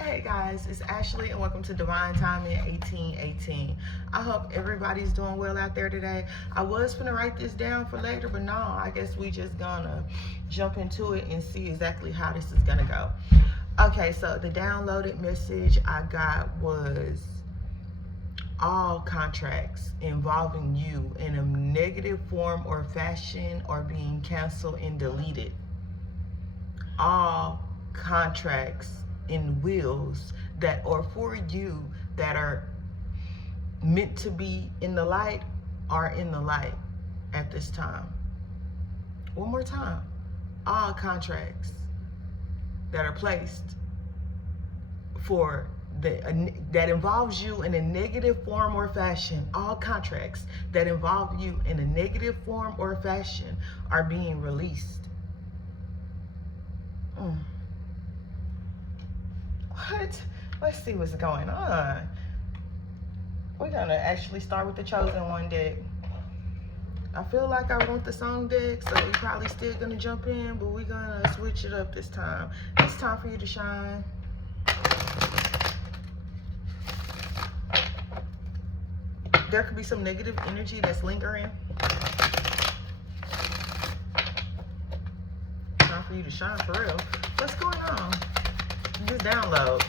Hey guys, it's Ashley and welcome to Divine Timing 1818. I hope everybody's doing well out there today. I was gonna write this down for later, but no, I guess we just gonna jump into it and see exactly how this is gonna go. Okay, so the downloaded message I got was all contracts involving you in a negative form or fashion are being canceled and deleted. All contracts in wills that are for you that are meant to be in the light are in the light at this time. One more time. All contracts that are placed for that involves you in a negative form or fashion, all contracts that involve you in a negative form or fashion are being released. What? Let's see what's going on. We're gonna actually start with the chosen one deck. I feel like I want the song deck, so we're probably still gonna jump in, but we're gonna switch it up this time. It's time for you to shine. There could be some negative energy that's lingering. Time for you to shine for real. What's going on? This download.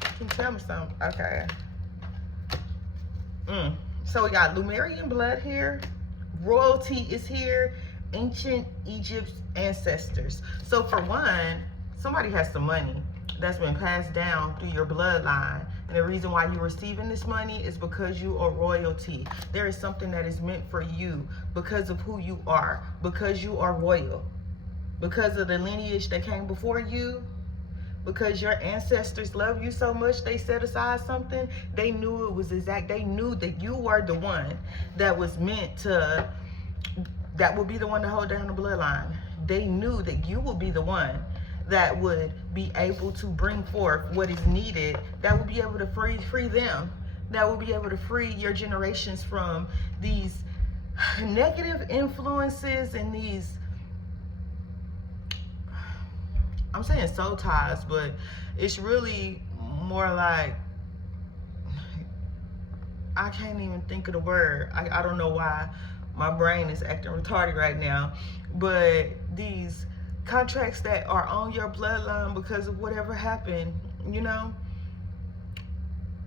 Can you tell me something? Okay. So we got Lemurian blood here. Royalty is here. Ancient Egypt's ancestors. So for one, somebody has some money that's been passed down through your bloodline. And the reason why you're receiving this money is because you are royalty. There is something that is meant for you because of who you are, because you are royal. Because of the lineage that came before you, because your ancestors love you so much, they set aside something. They knew it was they knew that you were the one that was meant to, that would be the one to hold down the bloodline. They knew that you would be the one that would be able to bring forth what is needed, that would be able to free them, that would be able to free your generations from these negative influences and these, I'm saying soul ties, but it's really more like, I can't even think of the word. I don't know why my brain is acting retarded right now, but these contracts that are on your bloodline because of whatever happened, you know,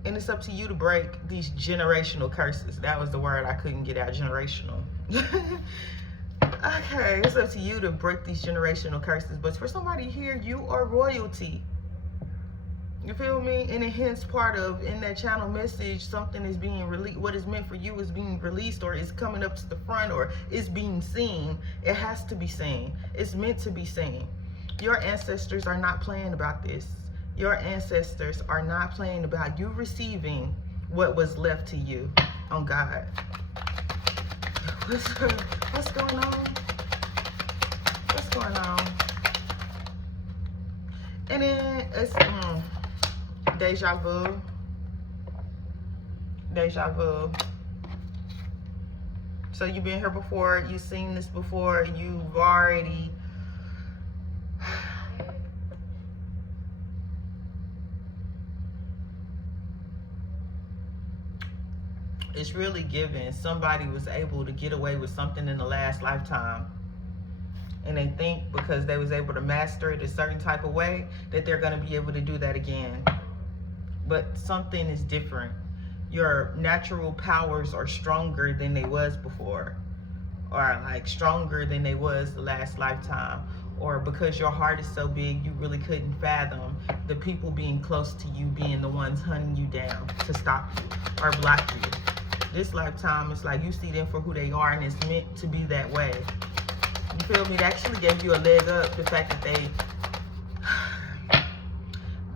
and it's up to you to break these generational curses. That was the word I couldn't get out, generational. Okay, it's up to you to break these generational curses. But for somebody here, you are royalty. You feel me? And it hence part of, in that channel message, something is being released. What is meant for you is being released, or is coming up to the front, or is being seen. It has to be seen. It's meant to be seen. Your ancestors are not playing about this. Your ancestors are not playing about you receiving what was left to you on God. What's going on? What's going on? And then it's deja vu. Deja vu. So you've been here before, you've seen this before, you've already it's really given somebody was able to get away with something in the last lifetime, and they think because they was able to master it a certain type of way that they're going to be able to do that again. But something is different. Your natural powers are stronger than they was before, or like stronger than they was the last lifetime, or because your heart is so big you really couldn't fathom the people being close to you being the ones hunting you down to stop you or block you. This lifetime, it's like you see them for who they are, and it's meant to be that way. You feel me? It actually gave you a leg up, the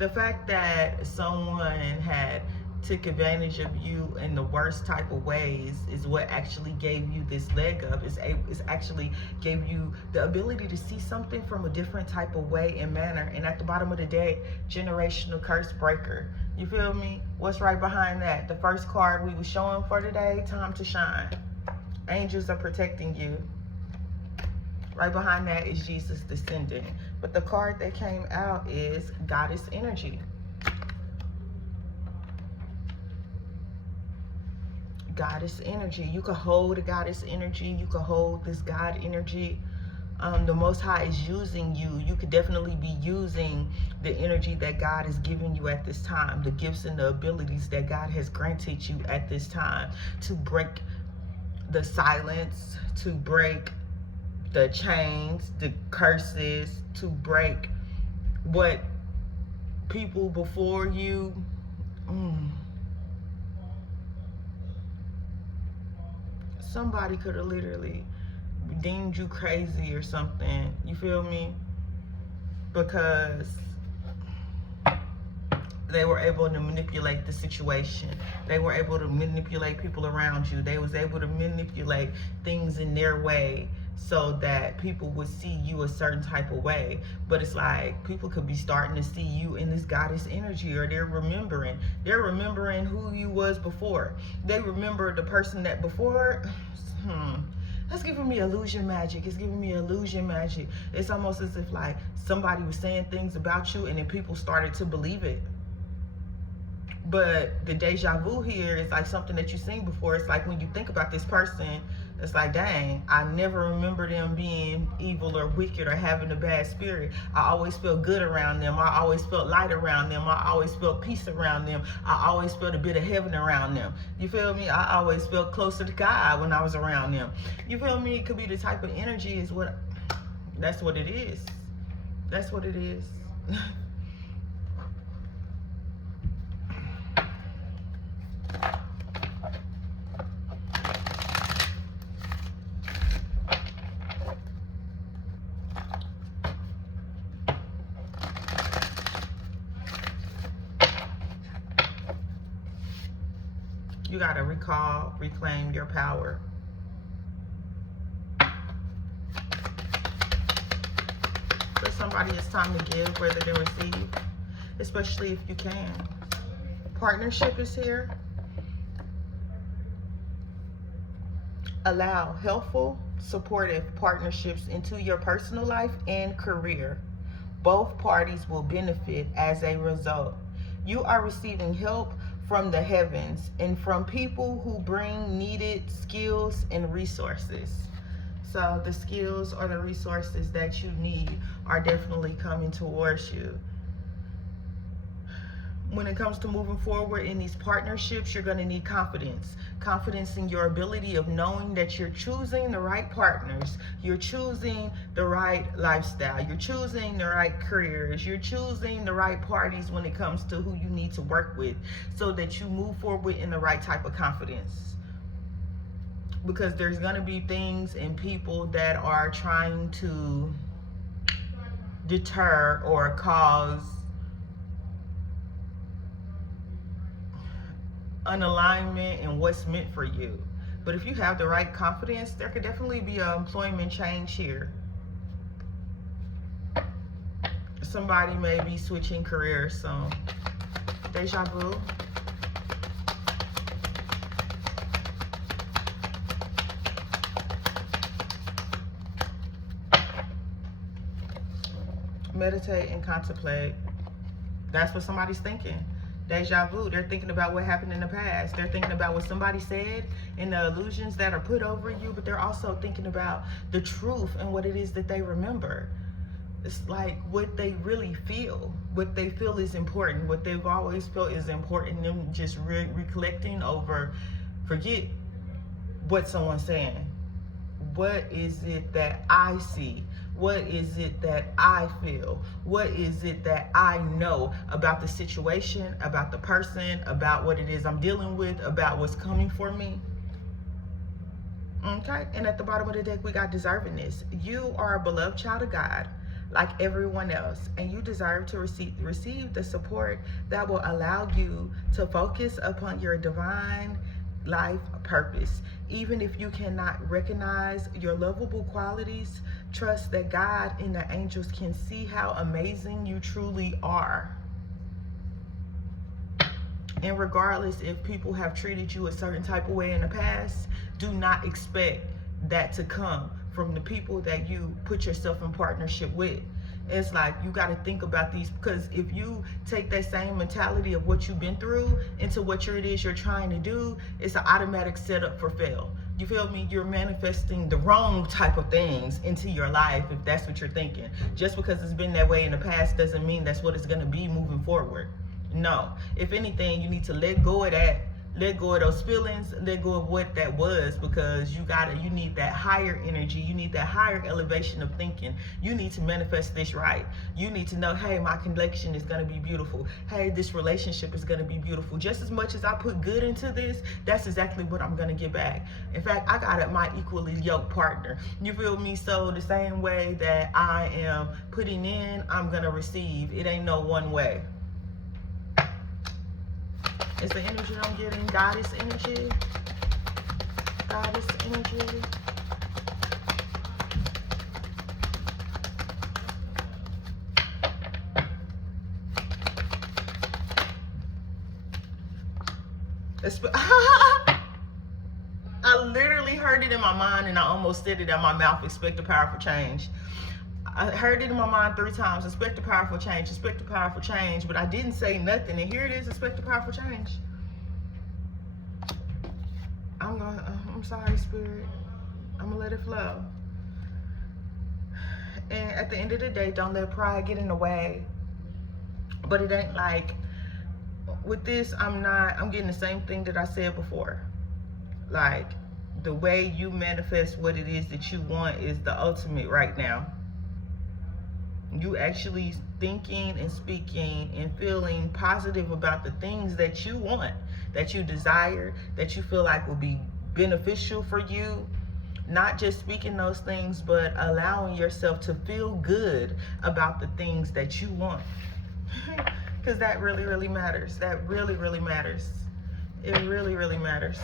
fact that someone had took advantage of you in the worst type of ways is what actually gave you this leg up. It's actually gave you the ability to see something from a different type of way and manner. And at the bottom of the day, generational curse breaker. You feel me? What's right behind that? The first card we were showing for today, time to shine. Angels are protecting you. Right behind that is Jesus descending. But the card that came out is Goddess Energy. Goddess energy. You could hold a goddess energy. You could hold this God energy. The Most High is using you. You could definitely be using the energy that God is giving you at this time, the gifts and the abilities that God has granted you at this time to break the silence, to break the chains, the curses, to break what people before you somebody could have literally deemed you crazy or something. You feel me? Because they were able to manipulate the situation. They were able to manipulate people around you. They was able to manipulate things in their way so that people would see you a certain type of way. But it's like people could be starting to see you in this goddess energy, or they're remembering who you was before. They remember the person that before. That's giving me illusion magic. It's giving me illusion magic. It's almost as if like somebody was saying things about you and then people started to believe it. But the deja vu here is like something that you've seen before. It's like when you think about this person, it's like, dang, I never remember them being evil or wicked or having a bad spirit. I always felt good around them. I always felt light around them. I always felt peace around them. I always felt a bit of heaven around them. You feel me? I always felt closer to God when I was around them. You feel me? It could be the type of energy is what, that's what it is. That's what it is. You got to reclaim your power. For somebody, it's time to give rather than receive, especially if you can. Partnership is here. Allow helpful, supportive partnerships into your personal life and career. Both parties will benefit as a result. You are receiving help from the heavens and from people who bring needed skills and resources. So the skills or the resources that you need are definitely coming towards you. When it comes to moving forward in these partnerships, you're going to need confidence. Confidence in your ability of knowing that you're choosing the right partners. You're choosing the right lifestyle. You're choosing the right careers. You're choosing the right parties when it comes to who you need to work with so that you move forward in the right type of confidence. Because there's going to be things and people that are trying to deter or cause unalignment in what's meant for you. But if you have the right confidence, there could definitely be an employment change here. Somebody may be switching careers soon. Deja vu. Meditate and contemplate. That's what somebody's thinking. Deja vu. They're thinking about what happened in the past. They're thinking about what somebody said and the illusions that are put over you, but they're also thinking about the truth and what it is that they remember. It's like what they really feel. What they feel is important. What they've always felt is important. Them just recollecting over, forget what someone's saying. What is it that I see? What is it that I feel? What is it that I know about the situation, about the person, about what it is I'm dealing with, about what's coming for me? Okay, and at the bottom of the deck, we got deservingness. You are a beloved child of God, like everyone else, and you deserve to receive the support that will allow you to focus upon your divine life purpose. Even if you cannot recognize your lovable qualities, trust that God and the angels can see how amazing you truly are. And regardless if people have treated you a certain type of way in the past, do not expect that to come from the people that you put yourself in partnership with. It's like you got to think about these, because if you take that same mentality of what you've been through into what it is you're trying to do, it's an automatic setup for fail. You feel me? You're manifesting the wrong type of things into your life if that's what you're thinking. Just because it's been that way in the past doesn't mean that's what it's going to be moving forward. No. If anything, you need to let go of that. Let go of those feelings, let go of what that was, because you need that higher energy, you need that higher elevation of thinking. You need to manifest this right. You need to know, hey, my connection is gonna be beautiful. Hey, this relationship is gonna be beautiful. Just as much as I put good into this, that's exactly what I'm gonna get back. In fact, I got my equally yoked partner. You feel me? So the same way that I am putting in, I'm gonna receive. It ain't no one way. It's the energy I'm getting, goddess energy. Goddess energy. I literally heard it in my mind and I almost said it out my mouth. Expect a powerful change. I heard it in my mind 3 times. Expect a powerful change. Expect a powerful change. But I didn't say nothing. And here it is. Expect a powerful change. I'm sorry, Spirit. I'm going to let it flow. And at the end of the day, don't let pride get in the way. But it ain't like, with this, I'm getting the same thing that I said before. Like, the way you manifest what it is that you want is the ultimate right now. You actually thinking and speaking and feeling positive about the things that you want, that you desire, that you feel like will be beneficial for you. Not just speaking those things, but allowing yourself to feel good about the things that you want. Because that really, really matters. That really, really matters. It really, really matters.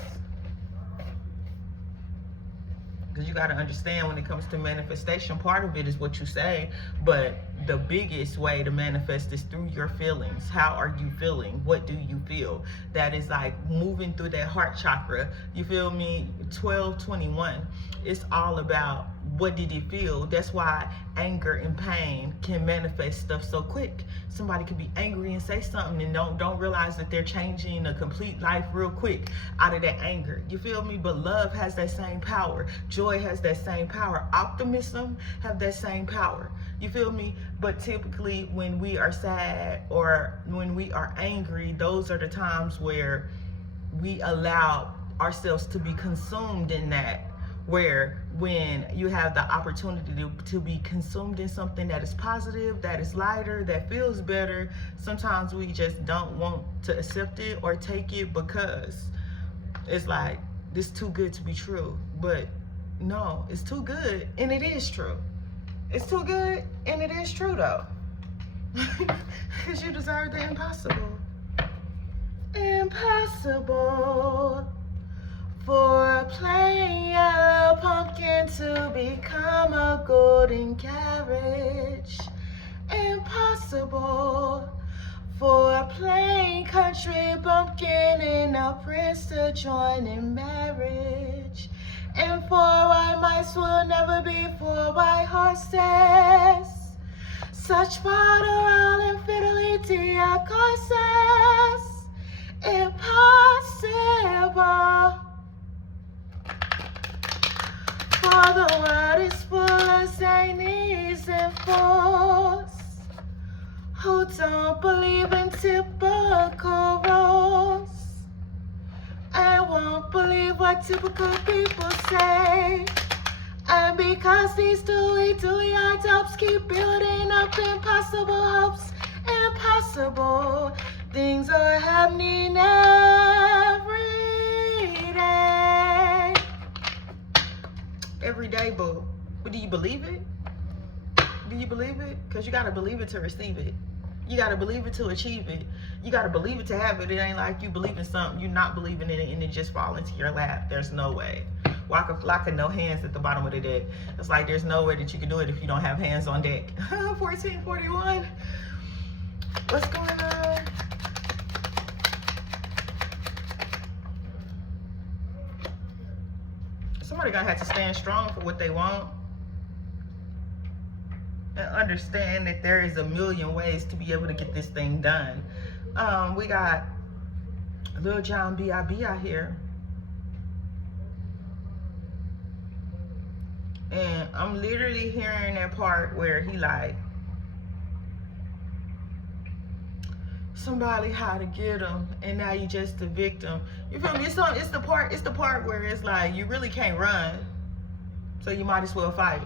Because you got to understand, when it comes to manifestation, part of it is what you say, but the biggest way to manifest is through your feelings. How are you feeling? What do you feel? That is like moving through that heart chakra. You feel me? 1221. It's all about what did it feel. That's why anger and pain can manifest stuff so quick. Somebody can be angry and say something and don't realize that they're changing a complete life real quick out of that anger. You feel me? But love has that same power. Joy has that same power. Optimism have that same power. You feel me? But typically when we are sad or when we are angry, those are the times where we allow ourselves to be consumed in that. Where when you have the opportunity to be consumed in something that is positive, that is lighter, that feels better, sometimes we just don't want to accept it or take it because it's like, this is too good to be true. But no, it's too good and it is true. It's too good and it is true though. Because you deserve the impossible. Impossible. For a plain yellow pumpkin to become a golden carriage. Impossible. For a plain country bumpkin and a prince to join in marriage. And 4 white mice will never be 4 white horses. Such fodder infidelity of courses. Impossible. For the world is full of zanies and fools who don't believe in typical rules and won't believe what typical people say. And because these dewy eye dopes keep building up impossible hopes, impossible things are happening every day. Every day, boo. But do you believe it? Do you believe it? Because you got to believe it to receive it. You got to believe it to achieve it. You got to believe it to have it. It ain't like you believe in something, you're not believing in it, and it just fall into your lap. There's no way. Waka flocka, no hands at the bottom of the deck. It's like there's no way that you can do it if you don't have hands on deck. 1441. What's going on? somebody gonna have to stand strong for what they want and understand that there is a million ways to be able to get this thing done. We got Lil Jon B.I.B. out here. And I'm literally hearing that part where he like, somebody how to get him, and now you just the victim. You feel me? It's the part where it's like you really can't run, so you might as well fight.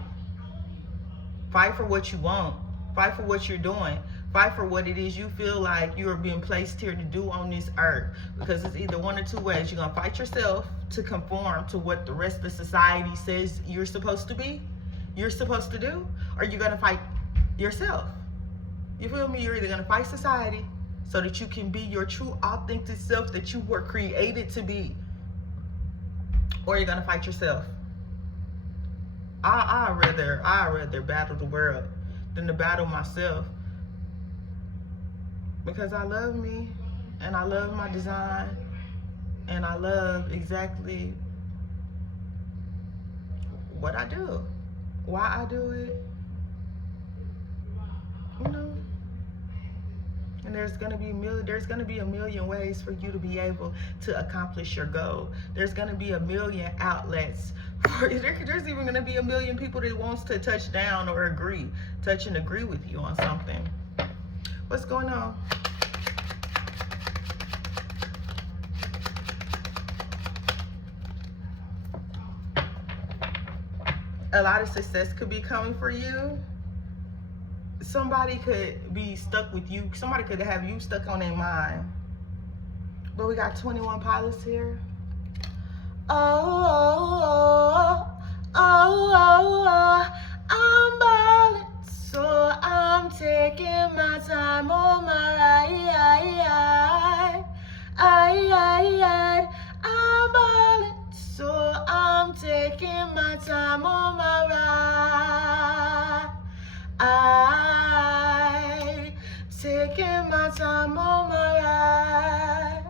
Fight for what you want. Fight for what you're doing. Fight for what it is you feel like you are being placed here to do on this earth. Because it's either one or two ways. You're gonna fight yourself to conform to what the rest of society says you're supposed to be, you're supposed to do, or you're gonna fight yourself. You feel me? You're either gonna fight society so that you can be your true authentic self that you were created to be, or you're gonna fight yourself. I'd rather battle the world than to battle myself, because I love me and I love my design and I love exactly what I do, why I do it, you know. And there's gonna be a million ways for you to be able to accomplish your goal. There's gonna be a million outlets. There's even gonna be a million people that wants to touch down or touch and agree with you on something. What's going on? A lot of success could be coming for you. Somebody could be stuck with you. Somebody could have you stuck on their mind. But we got 21 pilots here. Oh, I'm ballin', so I'm taking my time on my ride. I'm ballin', so I'm taking my time on my ride. Taking my time on my ride.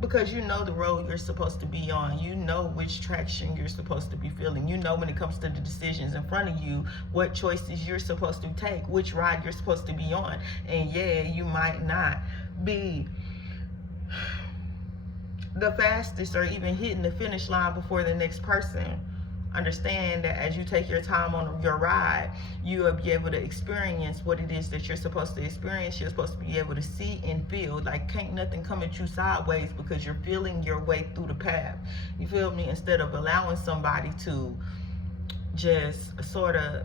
Because you know the road you're supposed to be on. You know which traction you're supposed to be feeling. You know when it comes to the decisions in front of you, what choices you're supposed to take, which ride you're supposed to be on. And yeah, you might not be the fastest or even hitting the finish line before the next person. Understand that as you take your time on your ride, you will be able to experience what it is that you're supposed to experience. You're supposed to be able to see and feel. Like, can't nothing come at you sideways, because you're feeling your way through the path. You feel me? Instead of allowing somebody to just sort of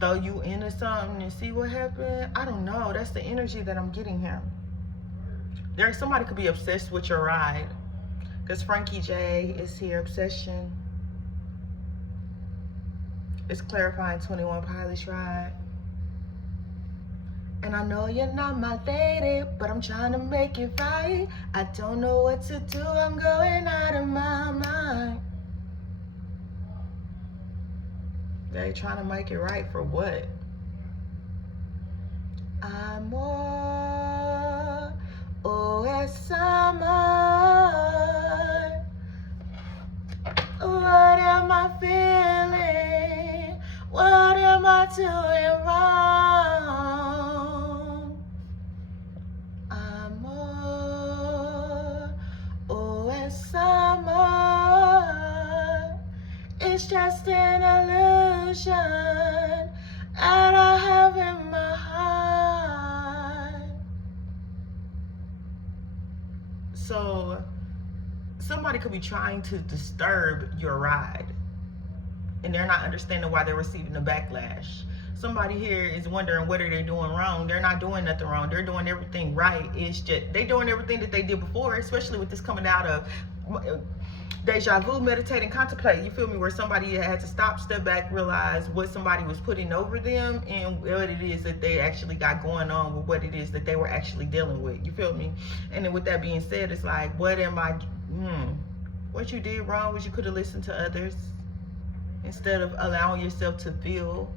throw you into something and see what happens. I don't know. That's the energy that I'm getting here. Somebody could be obsessed with your ride. Because Frankie J is here, obsession. It's clarifying 21 pilots ride. And I know you're not my lady, but I'm trying to make it right. I don't know what to do, I'm going out of my mind. They trying to make it right for what? I'm more, oh yes I'm more. What am I feeling? What am I doing wrong? I'm more, oh yes I'm more. It's just an illusion that I have in my heart. So somebody could be trying to disturb your ride, and they're not understanding why they're receiving the backlash. Somebody here is wondering what are they doing wrong. They're not doing nothing wrong. They're doing everything right. It's just they doing everything that they did before, especially with this coming out of deja vu, meditate and contemplate. You feel me? Where somebody had to stop, step back, realize what somebody was putting over them and what it is that they actually got going on with what it is that they were actually dealing with. You feel me? And then with that being said, it's like, what am I, what you did wrong was you could have listened to others instead of allowing yourself to feel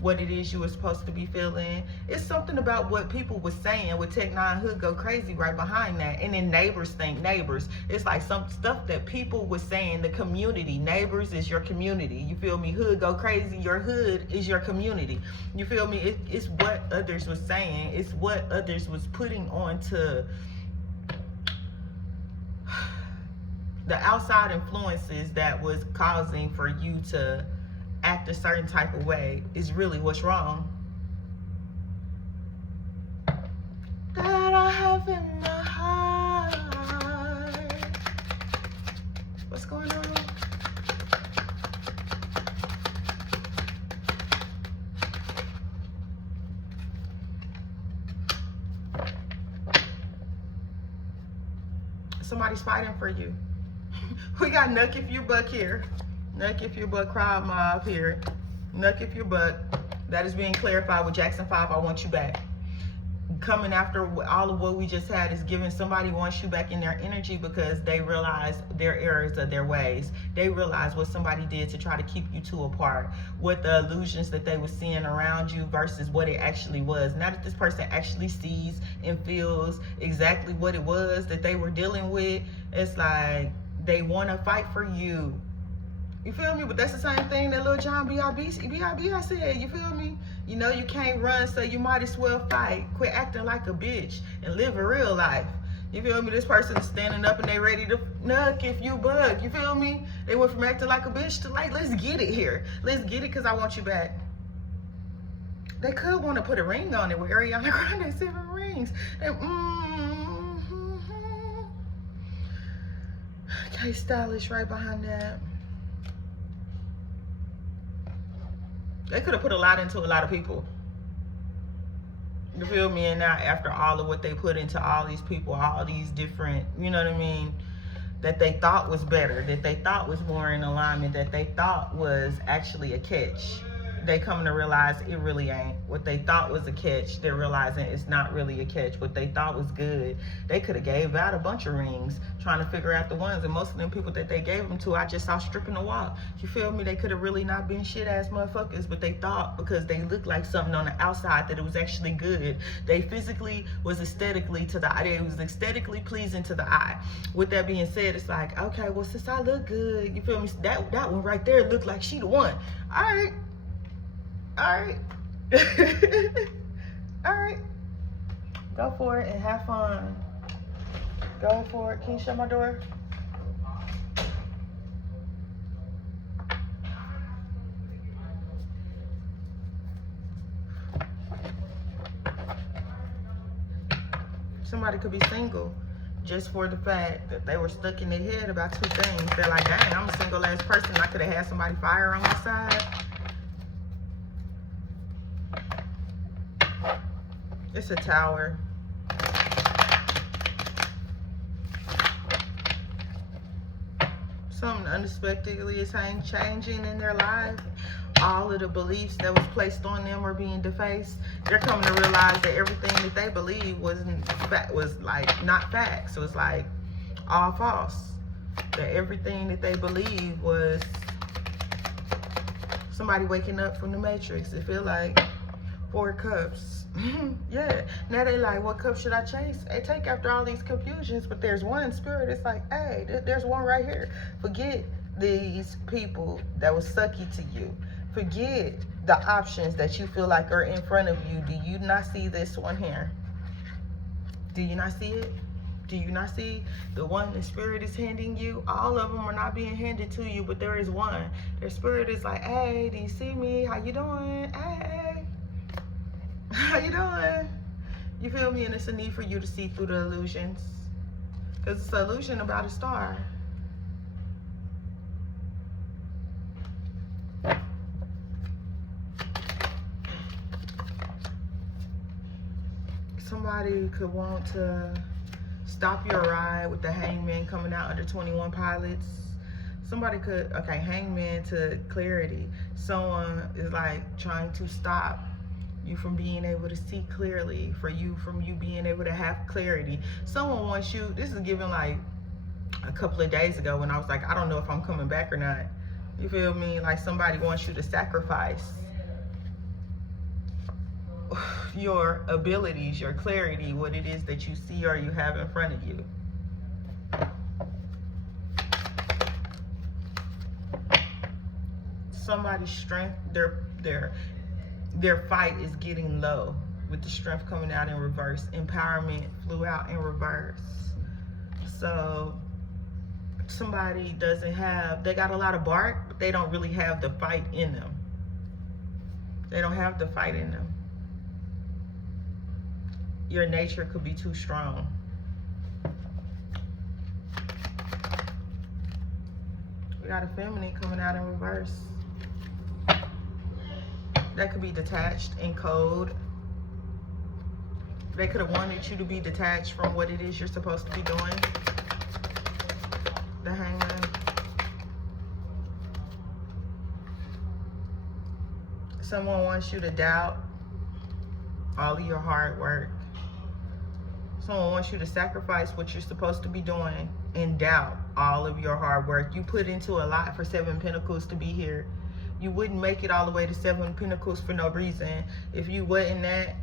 what it is you were supposed to be feeling. It's something about what people were saying with Tech Nine Hood go crazy right behind that. And then neighbors think neighbors. It's like some stuff that people were saying, the community. Neighbors is your community. You feel me? Hood go crazy. Your hood is your community. You feel me? It's what others was saying. It's what others was putting on to the outside influences that was causing for you to act a certain type of way is really what's wrong. That I have in my heart. What's going on? Somebody's fighting for you. We got Nuck If You Buck here. Nuck If You Buck crowd mob here. Nuck If You Buck. That is being clarified with Jackson 5. I want you back. Coming after all of what we just had is giving somebody wants you back in their energy because they realize their errors of their ways. They realize what somebody did to try to keep you two apart. What the illusions that they were seeing around you versus what it actually was. Now that this person actually sees and feels exactly what it was that they were dealing with, it's like they want to fight for you. You feel me? But that's the same thing that Lil John B.I.B. said. You feel me? You know you can't run, so you might as well fight. Quit acting like a bitch and live a real life. You feel me? This person is standing up and they ready to Nuck If You Buck. You feel me? They went from acting like a bitch to like, let's get it here. Let's get it because I want you back. They could want to put a ring on it with Ariana Grande 7 rings. They, okay, stylish right behind that. They could have put a lot into a lot of people. You feel me? And now after all of what they put into all these people, all these different, you know what I mean, that they thought was better, that they thought was more in alignment, that they thought was actually a catch. They come to realize it really ain't. What they thought was a catch, they're realizing it's not really a catch. What they thought was good, they could have gave out a bunch of rings trying to figure out the ones. And most of them people that they gave them to, I just saw stripping the wall. You feel me? They could have really not been shit ass motherfuckers, but they thought because they looked like something on the outside that it was actually good. They physically was aesthetically to the eye. It was aesthetically pleasing to the eye. With that being said, it's like, okay, well, since I look good, you feel me? That one right there looked like she the one. All right. All right. All right. Go for it and have fun. Go for it. Can you shut my door? Somebody could be single just for the fact that they were stuck in their head about two things. They're like, dang, I'm a single ass person. I could have had somebody fire on my side. It's a tower. Something unexpectedly is changing in their life. All of the beliefs that was placed on them are being defaced. They're coming to realize that everything that they believed was like not facts. So it's like all false. That everything that they believed was somebody waking up from the Matrix. It feel like 4 cups. Yeah. Now they like, what cup should I chase? I take after all these confusions, but there's one spirit. It's like, hey, there's one right here. Forget these people that was sucky to you. Forget the options that you feel like are in front of you. Do you not see this one here? Do you not see it? Do you not see the one the spirit is handing you? All of them are not being handed to you, but there is one. Their spirit is like, hey, do you see me? How you doing? Hey. How you doing? You feel me? And it's a need for you to see through the illusions. Because it's an illusion about a star. Somebody could want to stop your ride with the hangman coming out under 21 pilots. Somebody could, okay, hangman to clarity. Someone is like trying to stop you from being able to see clearly, from you being able to have clarity. Someone wants you, this is given like a couple of days ago when I was like, I don't know if I'm coming back or not. You feel me? Like somebody wants you to sacrifice. your abilities, your clarity, what it is that you see or you have in front of you. Somebody's strength, their fight is getting low, with the strength coming out in reverse. Empowerment flew out in reverse. So somebody doesn't have, they got a lot of bark, but they don't really have the fight in them. They don't have the fight in them. Your nature could be too strong. We got a feminine coming out in reverse. That could be detached and cold. They could have wanted you to be detached from what it is you're supposed to be doing. The Hangman. Someone wants you to doubt all of your hard work. Someone wants you to sacrifice what you're supposed to be doing and doubt all of your hard work. You put into a lot for Seven Pentacles to be here. You wouldn't make it all the way to Seven Pentacles for no reason. If you wasn't that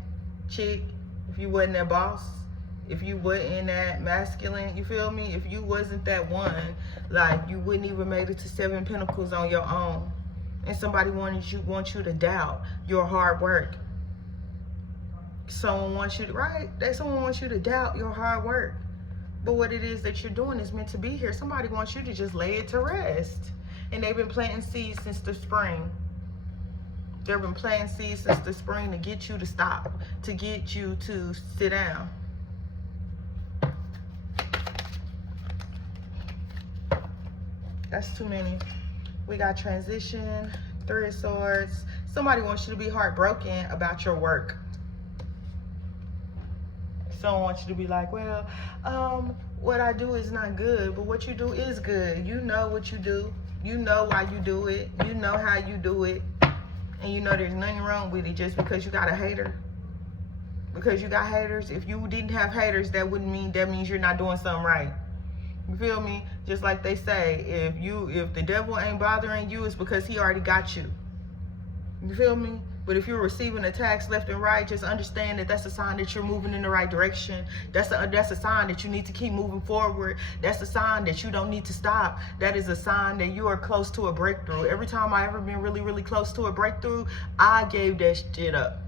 chick, if you wasn't that boss, if you wasn't that masculine, you feel me? If you wasn't that one, like, you wouldn't even made it to Seven Pentacles on your own. And somebody wants you to doubt your hard work. Someone wants you to, right? Someone wants you to doubt your hard work. But what it is that you're doing is meant to be here. Somebody wants you to just lay it to rest. And they've been planting seeds since the spring. They've been planting seeds since the spring to get you to stop, to get you to sit down. That's too many. We got transition, Three of Swords. Somebody wants you to be heartbroken about your work. Someone wants you to be like, well, what I do is not good, but what you do is good. You know what you do. You know why you do it. You know how you do it. And you know there's nothing wrong with it just because you got a hater. Because you got haters. If you didn't have haters, that means you're not doing something right. You feel me? Just like they say, if the devil ain't bothering you, it's because he already got you. You feel me? But if you're receiving attacks left and right, just understand that that's a sign that you're moving in the right direction. That's a sign that you need to keep moving forward. That's a sign that you don't need to stop. That is a sign that you are close to a breakthrough. Every time I ever been really, really close to a breakthrough, I gave that shit up.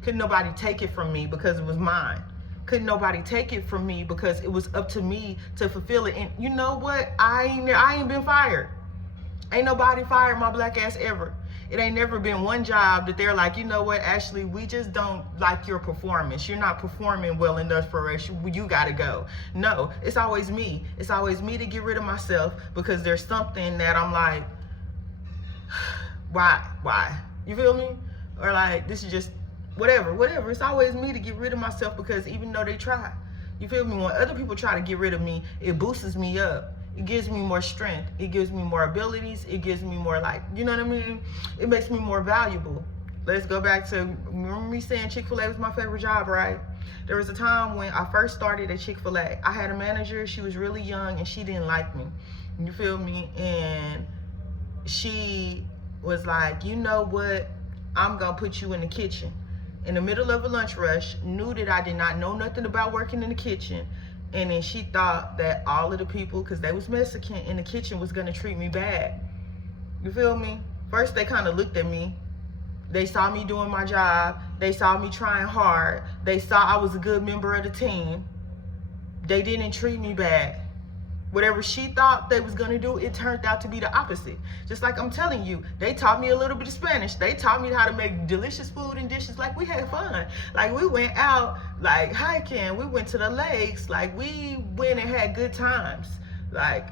Couldn't nobody take it from me because it was mine. Couldn't nobody take it from me because it was up to me to fulfill it. And you know what? I ain't been fired. Ain't nobody fired my black ass ever. It ain't never been one job that they're like, you know what, Ashley, we just don't like your performance. You're not performing well enough for us. You gotta go. No, it's always me. It's always me to get rid of myself because there's something that I'm like, why? You feel me? Or like, this is just whatever. It's always me to get rid of myself because even though they try, you feel me? When other people try to get rid of me, it boosts me up. It gives me more strength. It gives me more abilities. It gives me more, like, you know what I mean? It makes me more valuable. Let's go back to, remember me saying Chick-fil-A was my favorite job, right? There was a time when I first started at Chick-fil-A. I had a manager. She was really young and she didn't like me. You feel me? And she was like, you know what? I'm going to put you in the kitchen. In the middle of a lunch rush, knew that I did not know nothing about working in the kitchen. And then she thought that all of the people, because they was Mexican, in the kitchen was going to treat me bad. You feel me? First, they kind of looked at me. They saw me doing my job. They saw me trying hard. They saw I was a good member of the team. They didn't treat me bad. Whatever she thought they was going to do, it turned out to be the opposite. Just like I'm telling you, they taught me a little bit of Spanish. They taught me how to make delicious food and dishes. Like, we had fun. Like, we went out, like, hiking. We went to the lakes. Like, we went and had good times. Like,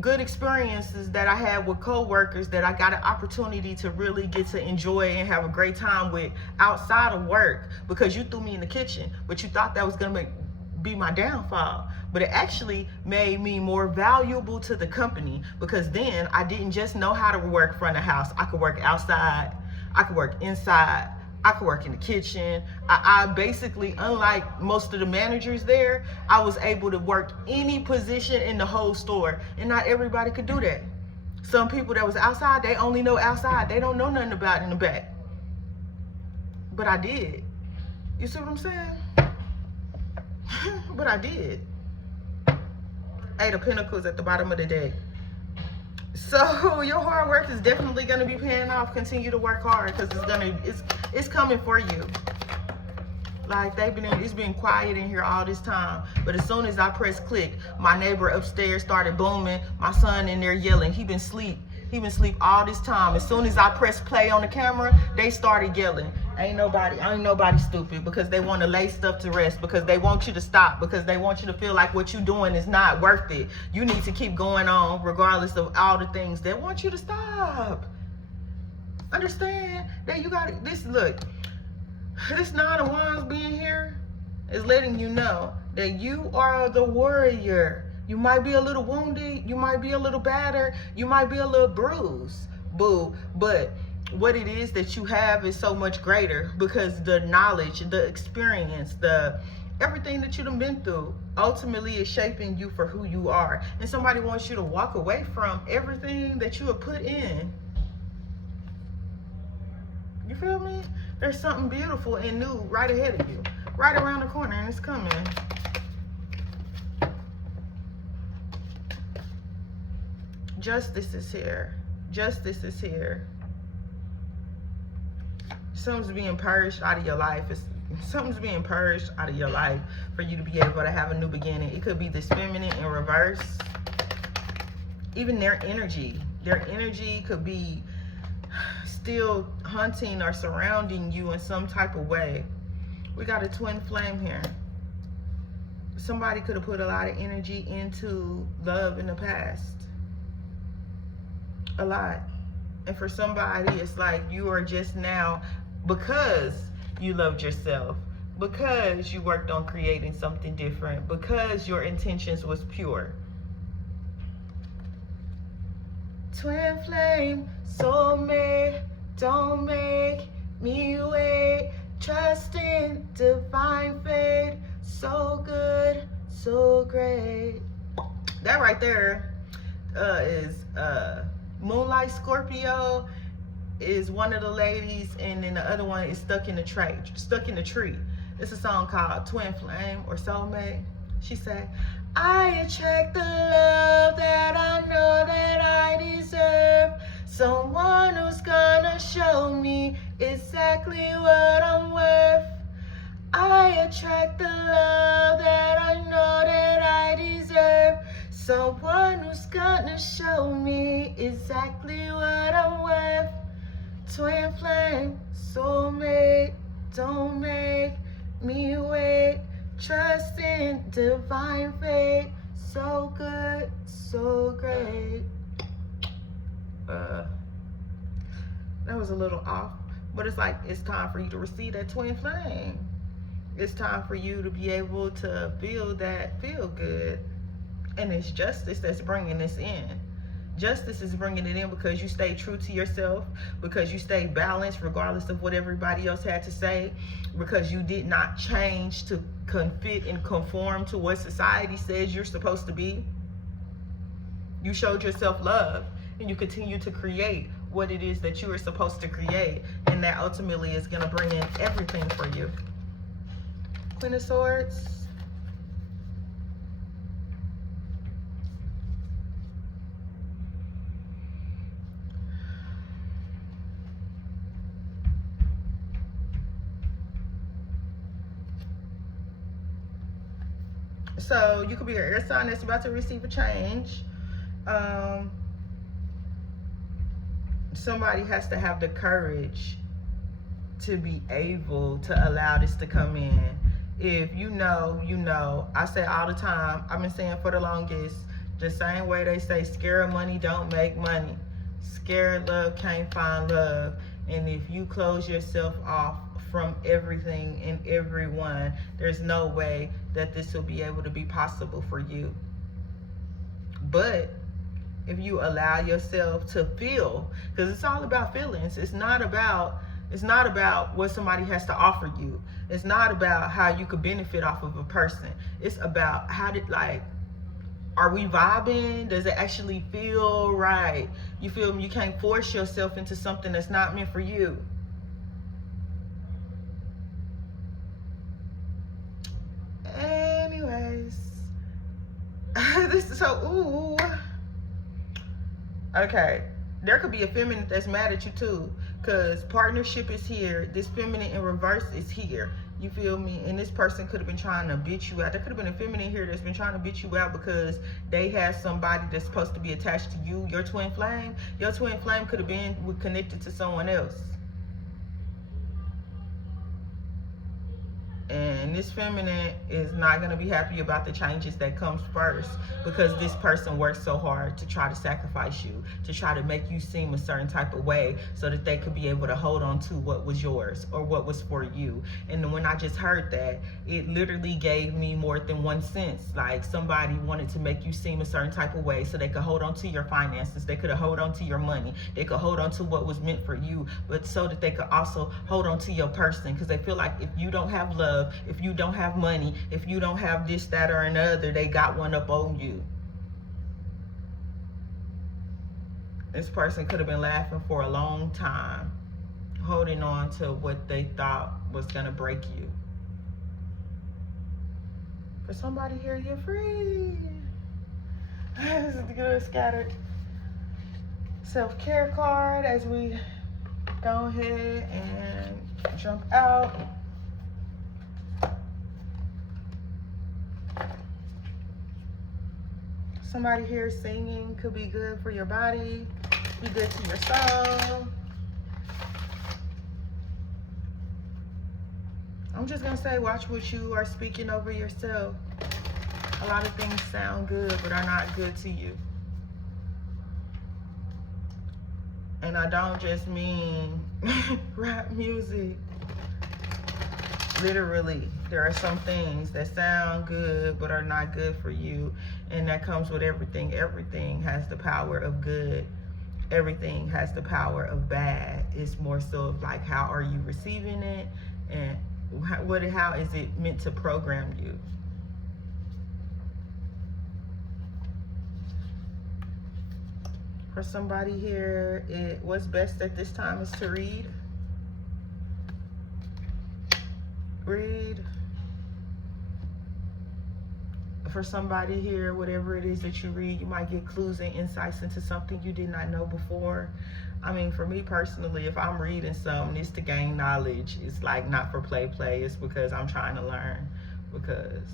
good experiences that I had with co-workers that I got an opportunity to really get to enjoy and have a great time with outside of work, because you threw me in the kitchen, but you thought that was going to be my downfall. But it actually made me more valuable to the company, because then I didn't just know how to work front of house. I could work outside, I could work inside, I could work in the kitchen. I basically, unlike most of the managers there, I was able to work any position in the whole store, and not everybody could do that. Some people that was outside, they only know outside. They don't know nothing about in the back. But I did. You see what I'm saying? But I did. Eight of Pentacles at the bottom of the deck. So your hard work is definitely going to be paying off. Continue to work hard, because it's coming for you. Like it's been quiet in here all this time, but as soon as I press click, my neighbor upstairs started booming. My son in there yelling. He been asleep all this time. As soon as I press play on the camera, they started yelling. Ain't nobody stupid, because they want to lay stuff to rest, because they want you to stop, because they want you to feel like what you're doing is not worth it. You need to keep going on regardless of all the things. They want you to stop. Understand that you got this. Look, this Nine of Wands being here is letting you know that you are the warrior. You might be a little wounded, you might be a little battered, you might be a little bruised, boo, but what it is that you have is so much greater, because the knowledge, the experience, everything that you've been through ultimately is shaping you for who you are. And somebody wants you to walk away from everything that you have put in. You feel me? There's something beautiful and new right ahead of you, right around the corner, and it's coming. Justice is here. Justice is here. Something's being purged out of your life. Something's being purged out of your life for you to be able to have a new beginning. It could be this feminine in reverse. Even their energy could be still hunting or surrounding you in some type of way. We got a twin flame here. Somebody could have put a lot of energy into love in the past. A lot. And for somebody, it's like you are just now, because you loved yourself, because you worked on creating something different, because your intentions was pure. Twin flame, soulmate, don't make me wait. Trust in divine fate. So good, so great. That right there is Moonlight Scorpio is one of the ladies, and then the other one is Stuck in the Tree. It's a song called Twin Flame or Soulmate. She said, I attract the love that I know that I deserve. Someone who's gonna show me exactly what I'm worth. I attract the love that I know that I deserve. Someone who's gonna show me exactly what I'm worth. Twin flame, soulmate, don't make me wait. Trust in divine fate. So good, so great. That was a little off, but it's like it's time for you to receive that twin flame. It's time for you to be able to feel that feel good. And it's justice that's bringing this in. Justice is bringing it in because you stay true to yourself, because you stay balanced regardless of what everybody else had to say, because you did not change to fit and conform to what society says you're supposed to be. You showed yourself love, and you continue to create what it is that you are supposed to create, and that ultimately is going to bring in everything for you. Queen of Swords. So you could be an air sign that's about to receive a change. Somebody has to have the courage to be able to allow this to come in. If you know, you know. I say all the time, I've been saying for the longest, the same way they say scared money don't make money. Scared love can't find love. And if you close yourself off from everything and everyone, there's no way that this will be able to be possible for you. But if you allow yourself to feel, because it's all about feelings. It's not about what somebody has to offer you. It's not about how you could benefit off of a person. It's about are we vibing? Does it actually feel right? You feel me? You can't force yourself into something that's not meant for you. Okay, there could be a feminine that's mad at you too, because partnership is here. This feminine in reverse is here. You feel me? And this person could have been trying to bitch you out. There could have been a feminine here that's been trying to bitch you out because they have somebody that's supposed to be attached to you, your twin flame. Your twin flame could have been connected to someone else. And this feminine is not going to be happy about the changes that comes first, because this person works so hard to try to sacrifice you, to try to make you seem a certain type of way so that they could be able to hold on to what was yours or what was for you. And when I just heard that, it literally gave me more than one sense. Like somebody wanted to make you seem a certain type of way so they could hold on to your finances, they could hold on to your money, they could hold on to what was meant for you, but so that they could also hold on to your person, because they feel like if you don't have love, if you don't have money, if you don't have this, that, or another, they got one up on you. This person could have been laughing for a long time, holding on to what they thought was gonna break you. For somebody here, you're free. This is the good scattered self-care card as we go ahead and jump out. Somebody here singing could be good for your body, be good to your soul. I'm just gonna say, watch what you are speaking over yourself. A lot of things sound good, but are not good to you. And I don't just mean rap music. Literally, there are some things that sound good but are not good for you, and that comes with everything. Everything has the power of good. Everything has the power of bad. It's more so of like, how are you receiving it, and how is it meant to program you? For somebody here, what's best at this time is to read. Read. For somebody here, whatever it is that you read, you might get clues and insights into something you did not know before. I mean, for me personally, if I'm reading something, it's to gain knowledge. It's like not for play. It's because I'm trying to learn, because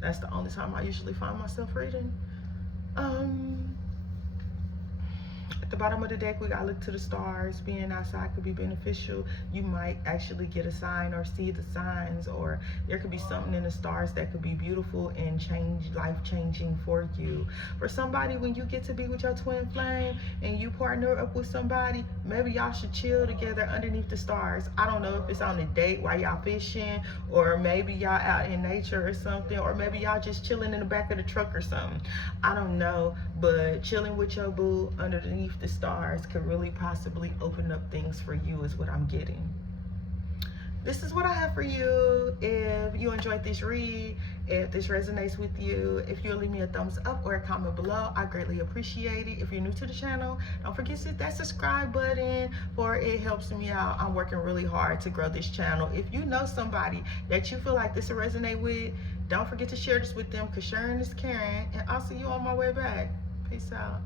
that's the only time I usually find myself reading. At the bottom of the deck, we gotta look to the stars. Being outside could be beneficial. You might actually get a sign or see the signs, or there could be something in the stars that could be beautiful and life-changing for you. For somebody, when you get to be with your twin flame and you partner up with somebody, maybe y'all should chill together underneath the stars. I don't know if it's on a date while y'all fishing, or maybe y'all out in nature or something, or maybe y'all just chilling in the back of the truck or something. I don't know, but chilling with your boo underneath the stars could really possibly open up things for you, is what I'm getting. This is what I have for you. If you enjoyed this read, if this resonates with you, if you'll leave me a thumbs up or a comment below, I greatly appreciate it. If you're new to the channel, don't forget to hit that subscribe button, for it helps me out. I'm working really hard to grow this channel. If you know somebody that you feel like this will resonate with, don't forget to share this with them, because sharing is caring. And I'll see you on my way back. Peace out.